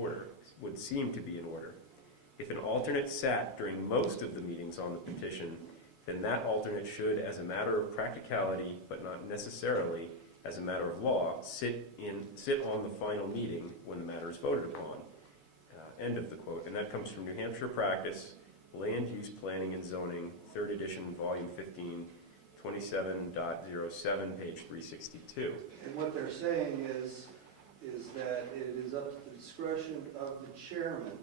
order, would seem to be in order. If an alternate sat during most of the meetings on the petition, then that alternate should, as a matter of practicality, but not necessarily as a matter of law, sit on the final meeting when the matter is voted upon. End of the quote. And that comes from New Hampshire Practice, Land Use Planning and Zoning, 3rd edition, volume 15, 27.07, page 362. And what they're saying is that it is up to the discretion of the chairman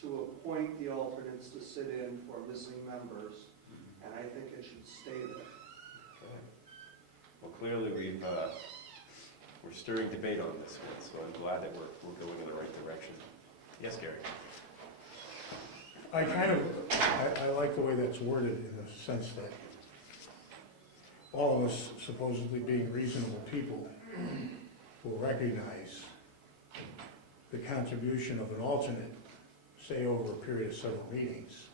to appoint the alternates to sit in for missing members, and I think it should stay there. Okay. Well, clearly we're stirring debate on this one, so I'm glad that we're going in the right direction. Yes, Gary? I like the way that's worded in the sense that all of us supposedly being reasonable people will recognize the contribution of an alternate, say over a period of several meetings,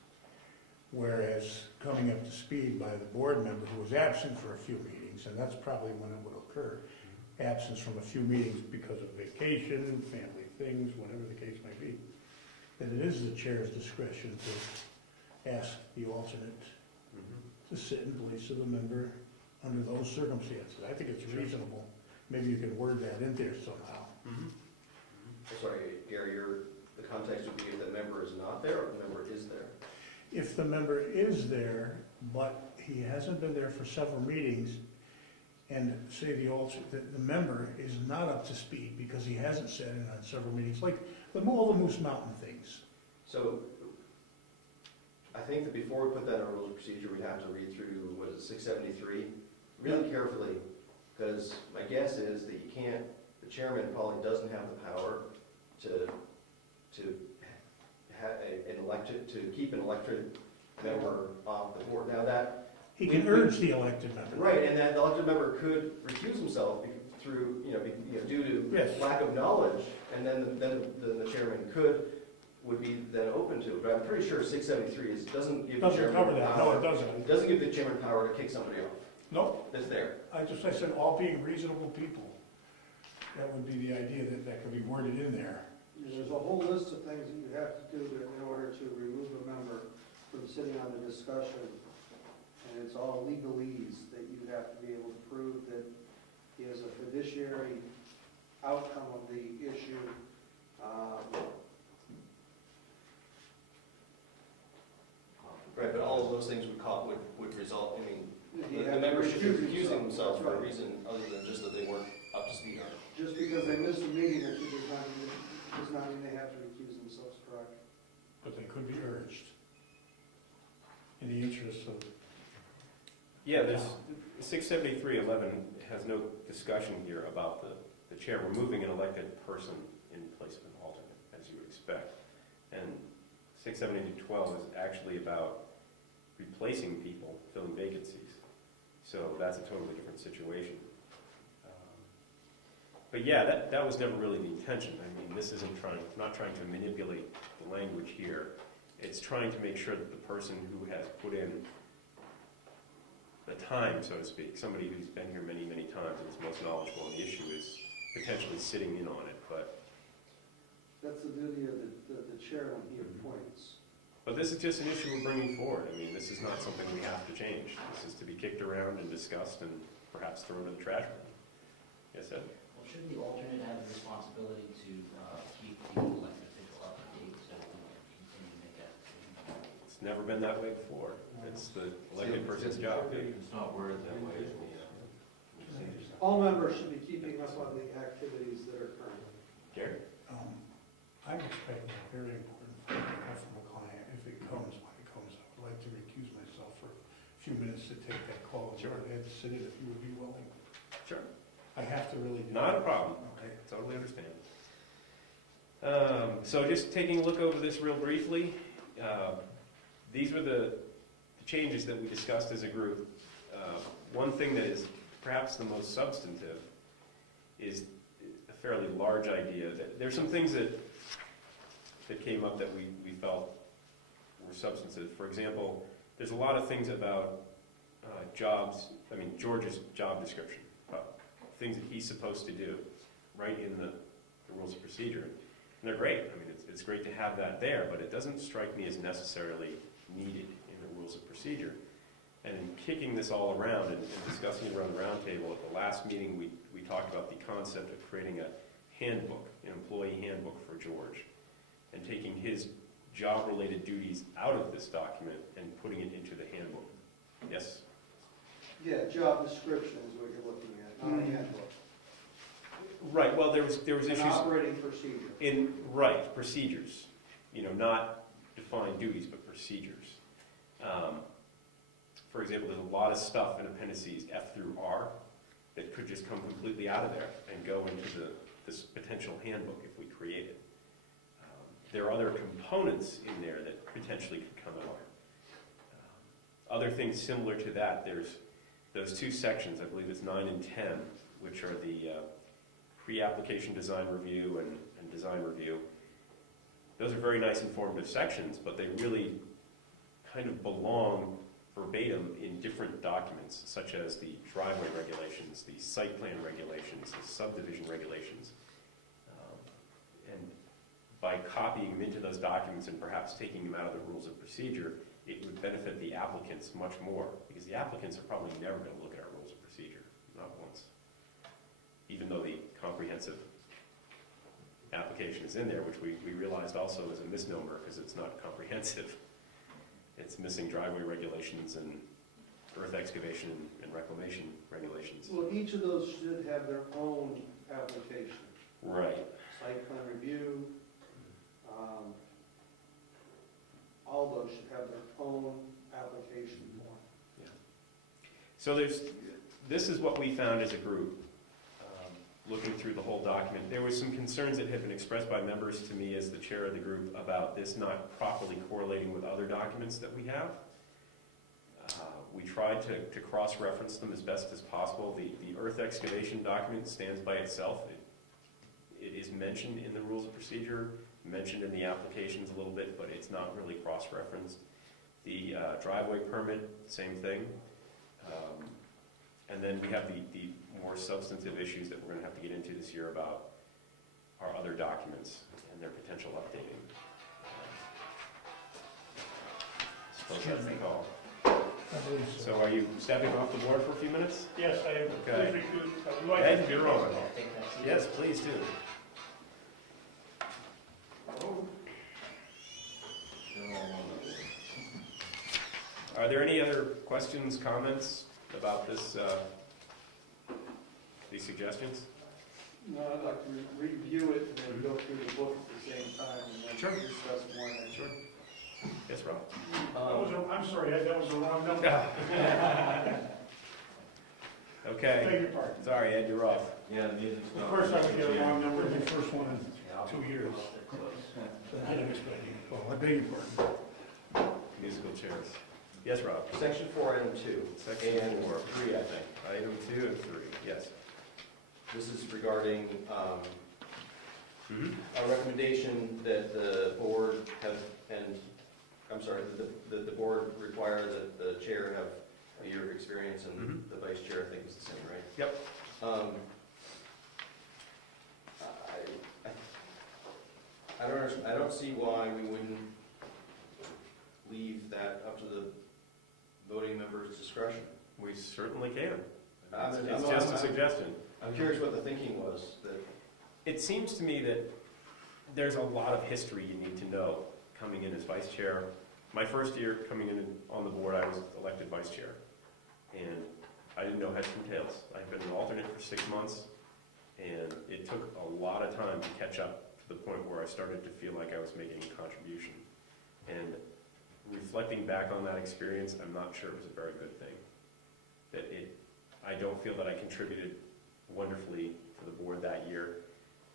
whereas coming up to speed by the board member who was absent for a few meetings, and that's probably when it would occur, absence from a few meetings because of vacation, family things, whatever the case may be, that it is the chair's discretion to ask the alternate to sit in place of the member under those circumstances. I think it's reasonable. Maybe you can word that in there somehow. Sorry, Gary, the context would be if the member is not there or the member is there? If the member is there, but he hasn't been there for several meetings, and say the member is not up to speed because he hasn't sat in on several meetings, like all the Moose Mountain things. So I think that before we put that in our rules of procedure, we'd have to read through, what is it, 673, really carefully, because my guess is that you can't, the chairman probably doesn't have the power to keep an elected member off the board. Now that He can urge the elected member. right, and that the elected member could recuse himself through, due to Yes. lack of knowledge, and then the chairman would be then open to it. But I'm pretty sure 673 doesn't give the Doesn't chairman cover that. No, power. it doesn't. It doesn't give the chairman power to kick somebody off. No, That's there. I said all being reasonable people. That would be the idea that could be worded in there. There's a whole list of things that you have to do in order to remove a member from sitting on the discussion, and it's all legalese that you have to be able to prove that he has a fiduciary outcome of the issue. Right, but all of those things would result, the member should be recusing themselves for a reason other than just that they weren't up to speed on it. Just because they missed a meeting or two does not mean they have to recuse themselves, correct? But they could be urged in the interest of. Yeah, there's 673.11 has no discussion here about the chair removing an elected person in place of an alternate, as you would expect. And 670.12 is actually about replacing people, filling vacancies. So that's a totally different situation. But yeah, that was never really the intention. I mean, this isn't not trying to manipulate the language here. It's trying to make sure that the person who has put in the time, so to speak, somebody who's been here many, many times and is most knowledgeable on the issue is potentially sitting in on it. But That's the duty of the chair when he appoints. But this is just an issue we're bringing forward. I mean, this is not something we have to change. This is to be kicked around and discussed and perhaps thrown in the trash bin. Yes, Ed? Well, shouldn't the alternate have the responsibility to keep the elected official up to date so we can continue to make that decision? It's never been that way before. It's the elected person's job. It's not worded that way. All members should be keeping up on the activities that are current. Gary? I'm expecting a very important phone call from a client. If it comes, when it comes, I would like to recuse myself for a few minutes to take that call. Sure. I had to sit in if you would be willing. Sure. I have to really do Not a that. problem. Okay. Totally understand. So just taking a look over this real briefly, these were the changes that we discussed as a group. One thing that is perhaps the most substantive is a fairly large idea. There's some things that came up that we felt were substantive. For example, there's a lot of things about George's job description, things that he's supposed to do, right in the rules of procedure. they're great. I mean, it's great to have that there, but it doesn't strike me as necessarily needed in the rules of procedure. And in kicking this all around and discussing it around the roundtable, at the last meeting, we talked about the concept of creating a handbook, an employee handbook for George, and taking his job-related duties out of this document and putting it into the handbook. Yes? Yeah, job description is what you're looking at, not a handbook. Right, well, there was An issues operating procedure. right, procedures, not defined duties, but procedures. For example, there's a lot of stuff in appendices F through R that could just come completely out of there and go into this potential handbook if we create it. There are other components in there that potentially could come out. Other things similar to that, there's those two sections, I believe it's 9 and 10, which are the pre-application design review and design review. Those are very nice informative sections, but they really kind of belong verbatim in different documents, such as the driveway regulations, the site plan regulations, the subdivision regulations. And by copying them into those documents and perhaps taking them out of the rules of procedure, it would benefit the applicants much more, because the applicants are probably never going to look at our rules of procedure, not once. Even though the comprehensive application is in there, which we realized also is a misnomer, because it's not comprehensive. It's missing driveway regulations and earth excavation and reclamation regulations. Well, each of those should have their own application. Right. Site plan review, all those should have their own application form. So this is what we found as a group, looking through the whole document. There was some concerns that had been expressed by members to me as the chair of the group about this not properly correlating with other documents that we have. We tried to cross-reference them as best as possible. The earth excavation document stands by itself. It is mentioned in the rules of procedure, mentioned in the applications a little bit, but it's not really cross-referenced. The driveway permit, same thing. And then we have the more substantive issues that we're going to have to get into this year about our other documents and their potential updating. Suppose that's the call. I believe so. So are you stepping off the board for a few minutes? Yes, I am. Okay. Please recuse. Would you like Ed, to you're recuse? on. I'll take that seat. Yes, please do. Are there any other questions, comments about this, these suggestions? No, I'd like to review it and then go through the book at the same time and then Sure. discuss more. Sure. Yes, Rob? I'm sorry, Ed, that was the wrong number. Okay. Beg your pardon. Sorry, Ed, you're off. Yeah, the music's The not. first time we get a wrong number. The first one in 2 years. I didn't expect you. Well, I beg your pardon. Musical chairs. Yes, Rob? Section 4, item 2. Section And 4, 3, I think. Item 2 and 3, yes. This is regarding Mm-hmm. a recommendation that the board have, and, I'm sorry, that the board require that the chair have a year of experience, and Mhm. the vice chair, I think, is the same, right? Yep. I don't see why we wouldn't leave that up to the voting member's discretion. We certainly can. I'm- It's I'm- just a I'm- suggestion. I'm curious what the thinking was, that, It seems to me that there's a lot of history you need to know coming in as vice chair. My first year coming in on the board, I was elected vice chair. And I didn't know heads from tails. I'd been an alternate for 6 months, and it took a lot of time to catch up to the point where I started to feel like I was making a contribution. And reflecting back on that experience, I'm not sure it was a very good thing. I don't feel that I contributed wonderfully to the board that year,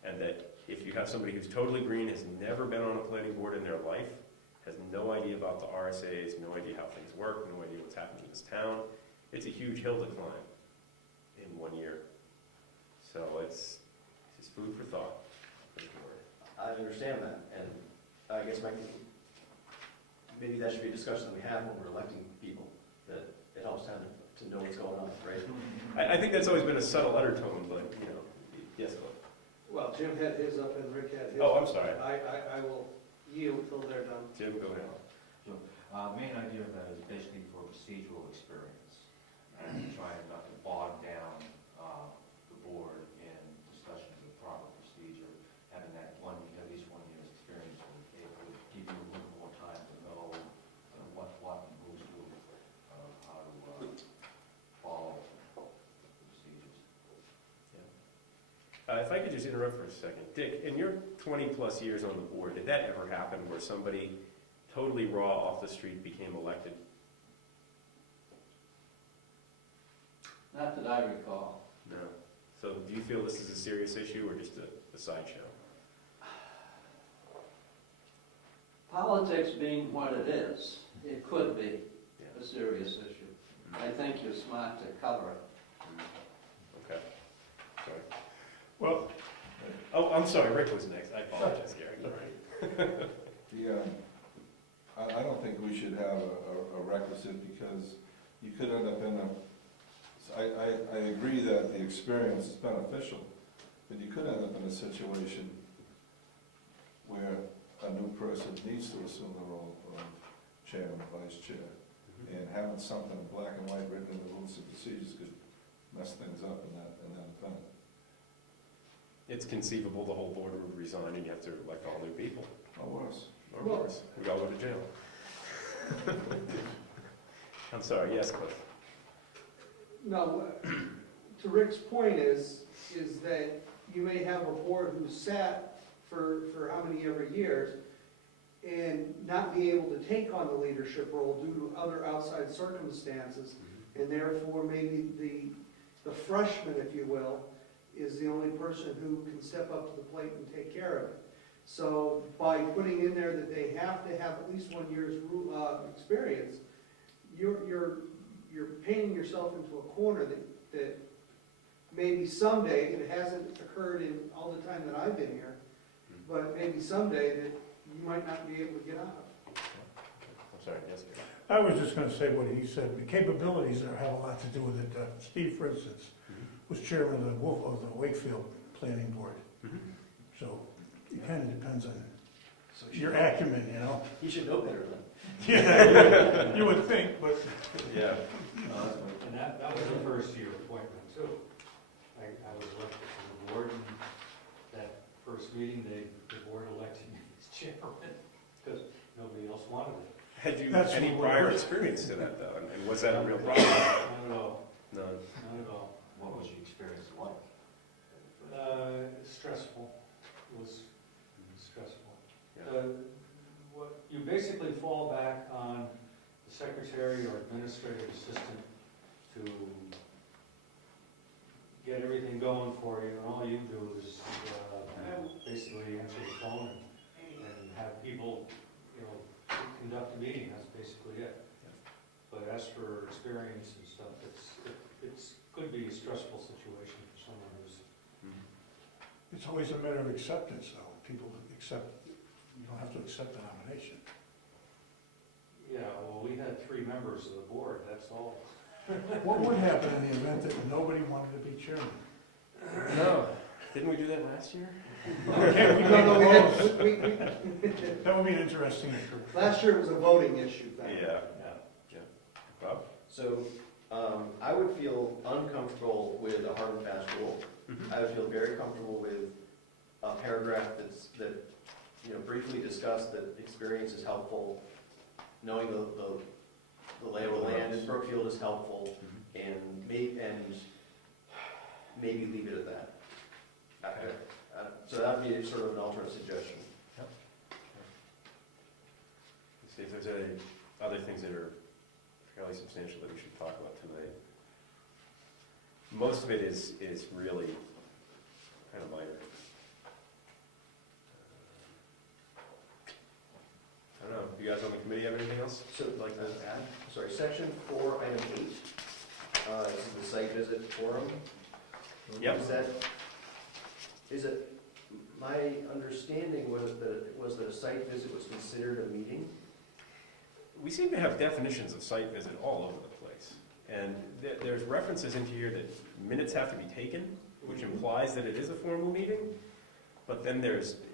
and that if you have somebody who's totally green, has never been on a planning board in their life, has no idea about the RSAs, no idea how things work, no idea what's happening in this town, it's a huge hill to climb in 1 year. So it's just food for thought for the board. I understand that, and I guess maybe that should be a discussion that we have when we're electing people, that it helps to know what's going on, right? I think that's always been a subtle undertone, but, yes, Cliff. Well, Jim had his up and Rick had his. Oh, I'm sorry. I will yield till they're done. Jim, go ahead. The main idea of that is basically for procedural experience, and trying not to bog down the board in discussions of proper procedure. Having that at least 1 year's experience would give you a little more time to know what and who's who, how to follow the procedures. If I could just interrupt for a second. Dick, in your 20-plus years on the board, did that ever happen where somebody totally raw off the street became elected? Not that I recall. No. So do you feel this is a serious issue or just a sideshow? Politics being what it is, it could be Yeah. a serious issue. I think you're smart to cover it. Okay. Sorry. Well, Oh, I'm sorry, Rick was next. I apologize, Gary. I don't think we should have a requisite, because you could end up in I agree that the experience is beneficial, but you could end up in a situation where a new person needs to assume the role of chairman, vice chair, and having something in black and white written in the rules and procedures could mess things up in that event. It's conceivable the whole board would resign and you have to elect all new people. Or worse. Or worse, we all go to jail. I'm sorry, yes, Cliff. No, to Rick's point is that you may have a board who's sat for how many ever years and not be able to take on the leadership role due to other outside circumstances, and therefore maybe the freshman, if you will, is the only person who can step up to the plate and take care of it. So by putting in there that they have to have at least 1 year's experience, you're painting yourself into a corner that maybe someday, and it hasn't occurred in all the time that I've been here, but maybe someday that you might not be able to get out of. I'm sorry, yes, Gary. I was just gonna say what he said, the capabilities there have a lot to do with it. Steve, for instance, was chairman of the Wakefield Planning Board. So it kind of depends on your acumen, you know? You should know better than. Yeah, you would think, but Yeah. And that was the first year appointment too. I was elected to the board, and that first meeting, the board elected me as chairman, because nobody else wanted it. Had you That's any what prior we're- experience to that, though? And was that a real problem? Not at all, None. not at all. What was your experience like? Stressful, it was stressful. Yeah. What, you basically fall back on the secretary or administrative assistant to get everything going for you, and all you do is basically answer the phone and have people, conduct a meeting, that's basically it. But as for experience and stuff, it's could be a stressful situation for someone who's. it's always a matter of acceptance, though. People accept, you don't have to accept the nomination. Yeah, well, we had 3 members of the board, that's all. What would happen in the event that nobody wanted to be chairman? No. Didn't we do that last year? Okay, we No, don't we propose. had, That would be an interesting. last year it was a voting issue thing. Yeah. Bob? So, I would feel uncomfortable with a hard and fast rule. I would feel very comfortable with a paragraph that briefly discussed that experience is helpful, knowing the lay of the land in Brookfield is helpful, and maybe leave it at that. So that'd be sort of an alternate suggestion. Let's see if there's any other things that are fairly substantial that we should talk about tonight. Most of it is really kind of minor. I don't know, you guys on the committee have anything else So, you'd like to add? Sorry, section 4, item 8, this is the site visit forum. Yep. Is it, my understanding was that a site visit was considered a meeting? We seem to have definitions of site visit all over the place. And there's references into here that minutes have to be taken, which implies that it is a formal meeting. But then there's,